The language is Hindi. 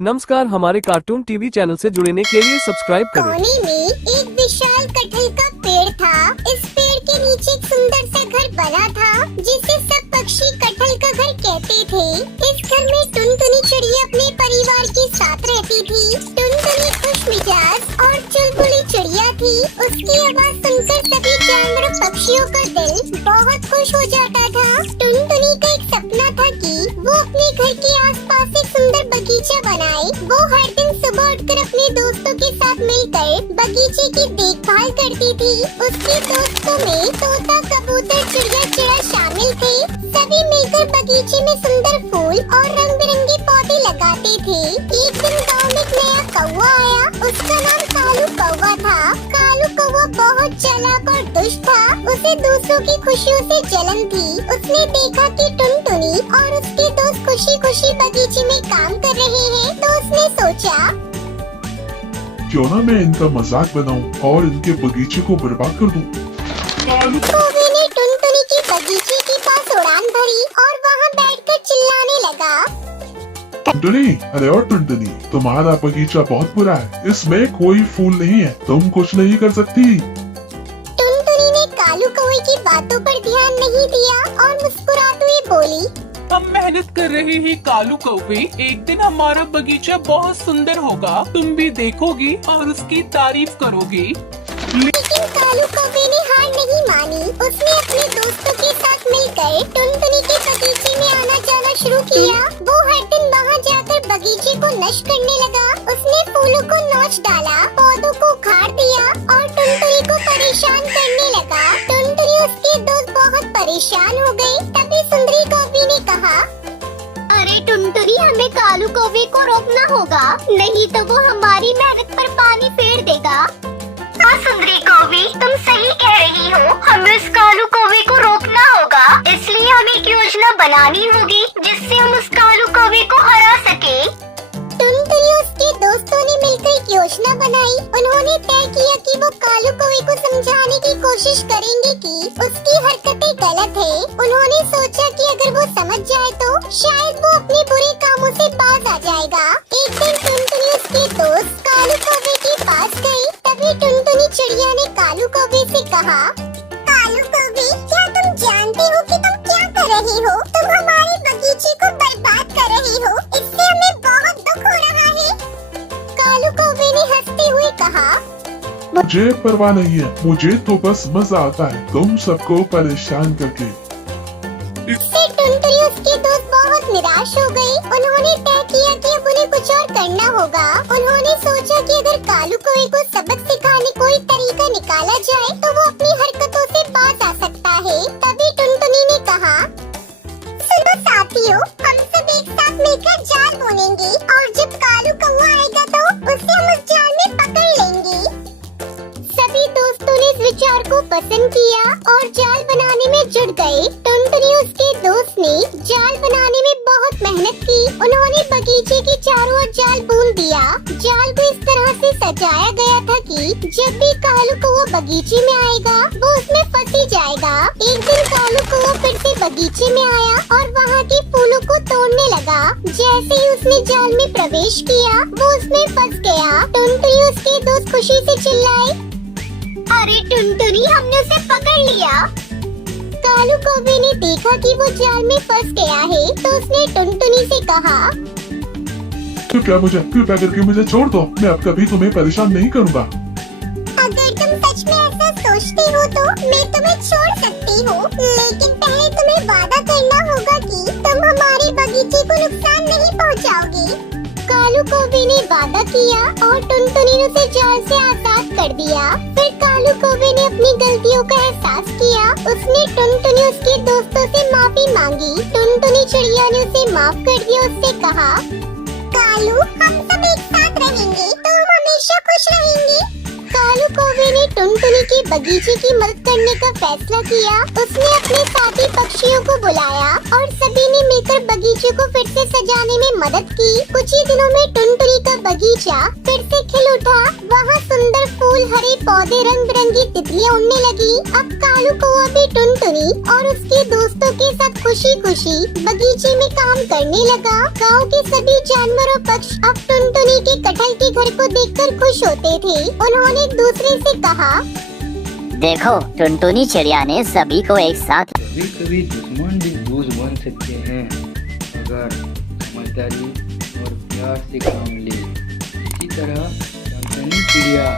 नमस्कार, हमारे कार्टून टीवी चैनल से जुड़ने के लिए सब्सक्राइब करें। कोने में एक विशाल कटहल का पेड़ था। इस पेड़ के नीचे एक सुंदर सा घर बना था, जिसे सब पक्षी कटहल का घर कहते थे। इस घर में टुनटुनी चिड़िया अपने परिवार के साथ रहती थी। टुनटुनी खुशमिजाज और चुलबुली चिड़िया थी। उसकी आवाज सुनकर सभी जानवर पक्षियों का दिल बहुत खुश हो जाता था। टुनटुनी का एक सपना था कि वो अपने घर के आसपास एक सुंदर बगीचा बनाए। वो हर दिन सुबह उठकर अपने दोस्तों के साथ मिलकर बगीचे की देखभाल करती थी। उसके दोस्तों में तोता, कबूतर, चिड़िया चिड़ा शामिल थे। सभी मिलकर बगीचे में सुंदर फूल और रंग बिरंगे पौधे लगाते थे। एक दिन गांव में एक नया कौवा आया। उसका नाम कालू कौवा था। कालू कौवा बहुत चालाक और दुष्ट था। उसे दूसरों की खुशियों से जलन थी। उसने देखा कि टुनटुनी और उसके दोस्त खुशी खुशी बगीचे में काम कर रहे हैं, तो उसने सोचा, क्यों ना मैं इनका मजाक बनाऊं और इनके बगीचे को बर्बाद कर दूं। कौवे ने टुनटुनी की बगीचे के पास उड़ान भरी और वहाँ बैठकर चिल्लाने लगा, टुनटुनी, अरे और टुनटुनी, तुम्हारा बगीचा बहुत बुरा है। इसमें कोई फूल नहीं है, तुम कुछ नहीं कर सकती। टुनटुनी ने कालू कौवे की बातों पर ध्यान नहीं दिया और मुस्कुराते हुए बोली, हम मेहनत कर रहे हैं कालू कौवे। एक दिन हमारा बगीचा बहुत सुंदर होगा, तुम भी देखोगी और उसकी तारीफ करोगी। लेकिन कालू कौवे ने हार नहीं मानी। उसने अपने दोस्तों के साथ मिलकर टुनटुनी के बगीचे में आना जाना शुरू किया। वो हर दिन वहाँ जाकर बगीचे को नष्ट करने लगा। उसने फूलों को नोच डाला, पौधों को उखाड़ दिया और टुनटुनी को परेशान करने लगा। टुनटुनी उसके दोस्त बहुत परेशान हो गए। तभी सुंदरी कौवे ने कहा, अरे टुनटुनी, हमें कालू कौवे को रोकना होगा, नहीं तो वो हमारी मेहनत पर पानी फेर देगा। हाँ सुंदरी कौवे, तुम सही कह रही हो। हमें उस कालू कौवे को रोकना होगा, इसलिए हमें एक योजना बनानी होगी जिससे हम उस कालू कौवे को हरा सके। टुनटुनी और उसके दोस्तों ने मिलकर एक योजना बनाई। उन्होंने तय किया कि वो कालू कौवे को समझाने की कोशिश करेंगे कि उसकी हरकतें गलत है। उन्होंने सोचा कि अगर वो समझ जाए तो शायद वो अपने बुरे कामों से बाज आ जाएगा। एक दिन टुनटुनी उसके दोस्त कालू कौवे के पास गई। तभी टुनटुनी चिड़िया ने कालू कौवे से कहा, कालू कौवे, क्या तुम जानते हो कि तुम क्या कर रहे हो? तुम हमारे बगीचे को बर्बाद कर रहे हो। इससे हमें बहुत दुख हो रहा है। कालू कौवे ने हंसते हुए कहा, मुझे परवाह नहीं है, मुझे तो बस मजा आता है तुम सबको परेशान करके। इससे टुनटुनी उसके दोस्त बहुत निराश हो गए। उन्होंने तय किया कि अब उन्हें कुछ और करना होगा। उन्होंने सोचा कि अगर कालू कौवे को सबक सिखाने कोई तरीका निकाला जाए तो वो अपनी हरकतों से बाज आ सकता है। तभी टुनटुनी ने कहा, सुनो साथियों, हम सब एक साथ मिलकर जाल बुनेंगे और जब कालू कौवा आएगा तो उसे हम उस जाल में पकड़ लेंगे। सभी दोस्तों ने इस विचार को पसंद किया और जाल बनाने में जुट गए। टुनटुनी और उसके दोस्त ने जाल बनाने में बहुत मेहनत की। उन्होंने बगीचे के चारों ओर जाल बुन दिया। जाल को इस तरह से सजाया गया था कि जब भी कालू कौवा बगीचे में आएगा वो उसमें फंस ही जाएगा। एक दिन कालू कौवा फिर से बगीचे में आया और वहाँ के फूलों को तोड़ने लगा। जैसे ही उसने जाल में प्रवेश किया वो उसमें फंस गया। टुनटुनी और उसके दोस्त खुशी से चिल्लाए, अरे टुनटुनी, हमने उसे पकड़ लिया। कालू कौवे ने देखा कि वो जाल में फंस गया है, तो उसने टुनटुनी से कहा, कृपया करके मुझे छोड़ दो, मैं अब कभी तुम्हें परेशान नहीं करूँगा। अगर तुम सच में ऐसा सोचते हो तो मैं तुम्हें छोड़ सकती हूँ, लेकिन पहले तुम्हें वादा करना होगा कि तुम हमारे बगीचे को नुकसान नहीं पहुँचाओगी। कालू कौवे ने वादा किया और टुनटुनी ने उसे जाल से आजाद कर दिया। फिर कालू कौवे ने अपनी गलतियों का एहसास किया। उसने टुनटुनी उसके दोस्तों से माफी मांगी। टुनटुनी चिड़िया ने उसे माफ कर दिया। उससे कहा, कालू, हम सब एक साथ रहेंगे तो हम हमेशा खुश रहेंगे। कालू कौवे ने टुनटुनी के बगीचे की मदद करने का फैसला किया। उसने अपने साथी पक्षियों को बुलाया और सभी ने मिलकर बगीचे को फिर से सजाने में मदद की। कुछ ही दिनों में टुनटुनी का बगीचा फिर से खिल उठा। वहाँ सुंदर फूल, हरे पौधे रंग बिरंगी तितलियां उड़ने लगी। अब कालू कौवा भी टुनटुनी और उसके दोस्तों के साथ खुशी खुशी बगीचे में काम करने लगा। गांव के सभी जानवर और पक्षी अब टुनटुनी के कटहल के घर को देखकर खुश होते थे। उन्होंने एक दूसरे से कहा, देखो, टुनटुनी चिड़िया ने सभी को एक साथ। कभी कभी दुश्मन भी दोस्त बन सकते हैं अगर समझदारी और प्यार से काम ले। इसी तरह टुनटुनी चिड़िया